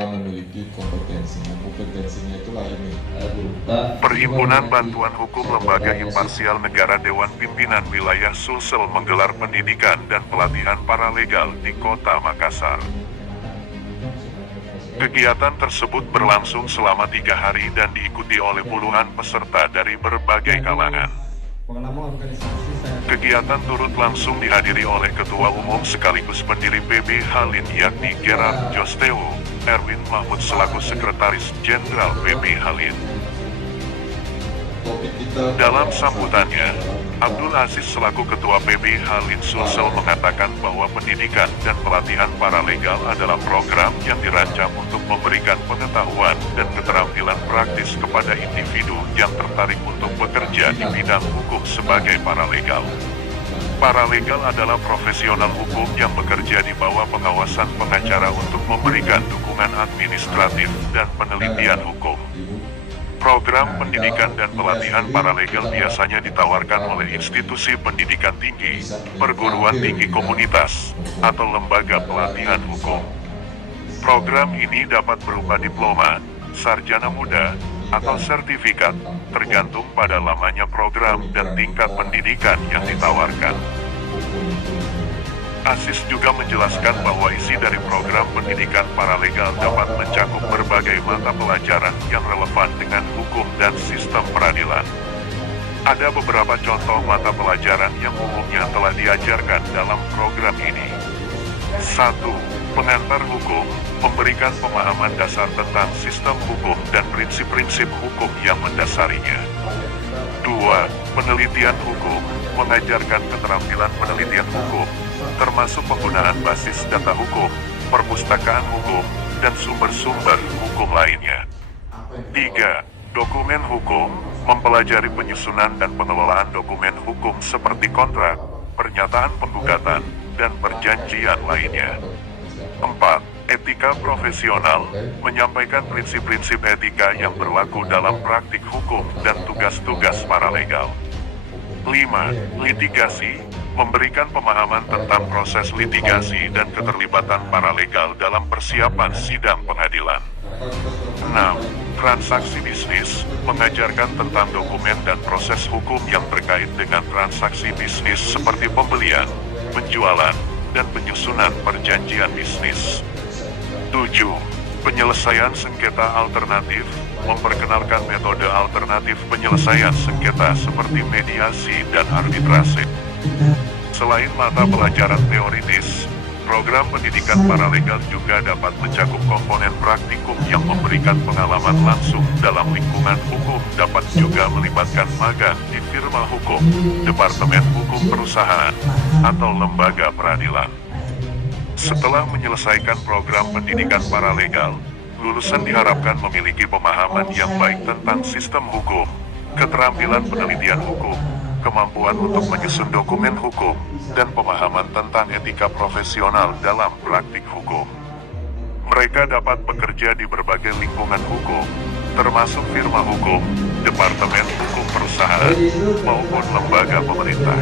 mereka memiliki kompetensinya. Kompetensinya itulah ini. Perhimpunan Bantuan Hukum Lembaga Imparsial Negara Dewan Pimpinan Wilayah Sulsel menggelar pendidikan dan pelatihan paralegal di Kota Makassar. Kegiatan tersebut berlangsung selama 3 hari dan diikuti oleh puluhan peserta dari berbagai kalangan. Kegiatan turut langsung dihadiri oleh Ketua Umum sekaligus pendiri PB Halin yakni Gerard Josteo, Erwin Mahmud selaku Sekretaris Jenderal PB Halin. Dalam sambutannya, Abdul Aziz selaku Ketua PB Halin Sulsel mengatakan bahwa pendidikan dan pelatihan paralegal adalah program yang dirancang untuk memberikan pengetahuan dan keterampilan praktis kepada individu yang tertarik untuk bekerja di bidang hukum sebagai paralegal. Paralegal adalah profesional hukum yang bekerja di bawah pengawasan pengacara untuk memberikan dukungan administratif dan penelitian hukum. Program pendidikan dan pelatihan paralegal biasanya ditawarkan oleh institusi pendidikan tinggi, perguruan tinggi komunitas, atau lembaga pelatihan hukum. Program ini dapat berupa diploma, sarjana muda, atau sertifikat, tergantung pada lamanya program dan tingkat pendidikan yang ditawarkan. Aziz juga menjelaskan bahwa isi dari program pendidikan paralegal dapat mencakup berbagai mata pelajaran yang relevan dengan hukum dan sistem peradilan. Ada beberapa contoh mata pelajaran yang umumnya telah diajarkan dalam program ini. 1. Pengantar hukum, memberikan pemahaman dasar tentang sistem hukum dan prinsip-prinsip hukum yang mendasarinya. 2. Penelitian hukum, mengajarkan keterampilan penelitian hukum, termasuk penggunaan basis data hukum, perpustakaan hukum, dan sumber-sumber hukum lainnya. 3. Dokumen hukum, mempelajari penyusunan dan pengelolaan dokumen hukum seperti kontrak, pernyataan penggugatan, dan perjanjian lainnya. 4. Etika profesional, menyampaikan prinsip-prinsip etika yang berlaku dalam praktik hukum dan tugas-tugas paralegal. 5. Litigasi, memberikan pemahaman tentang proses litigasi dan keterlibatan paralegal dalam persiapan sidang pengadilan. 6. Transaksi bisnis, mengajarkan tentang dokumen dan proses hukum yang terkait dengan transaksi bisnis seperti pembelian, penjualan, dan penyusunan perjanjian bisnis. 7. Penyelesaian sengketa alternatif, memperkenalkan metode alternatif penyelesaian sengketa seperti mediasi dan arbitrase. Selain mata pelajaran teoritis, program pendidikan paralegal juga dapat mencakup komponen praktikum yang memberikan pengalaman langsung dalam lingkungan hukum, dapat juga melibatkan magang di firma hukum, departemen hukum perusahaan, atau lembaga peradilan. Setelah menyelesaikan program pendidikan paralegal, lulusan diharapkan memiliki pemahaman yang baik tentang sistem hukum, keterampilan penelitian hukum, kemampuan untuk menyusun dokumen hukum, dan pemahaman tentang etika profesional dalam praktik hukum. Mereka dapat bekerja di berbagai lingkungan hukum, termasuk firma hukum, departemen hukum perusahaan, maupun lembaga pemerintah.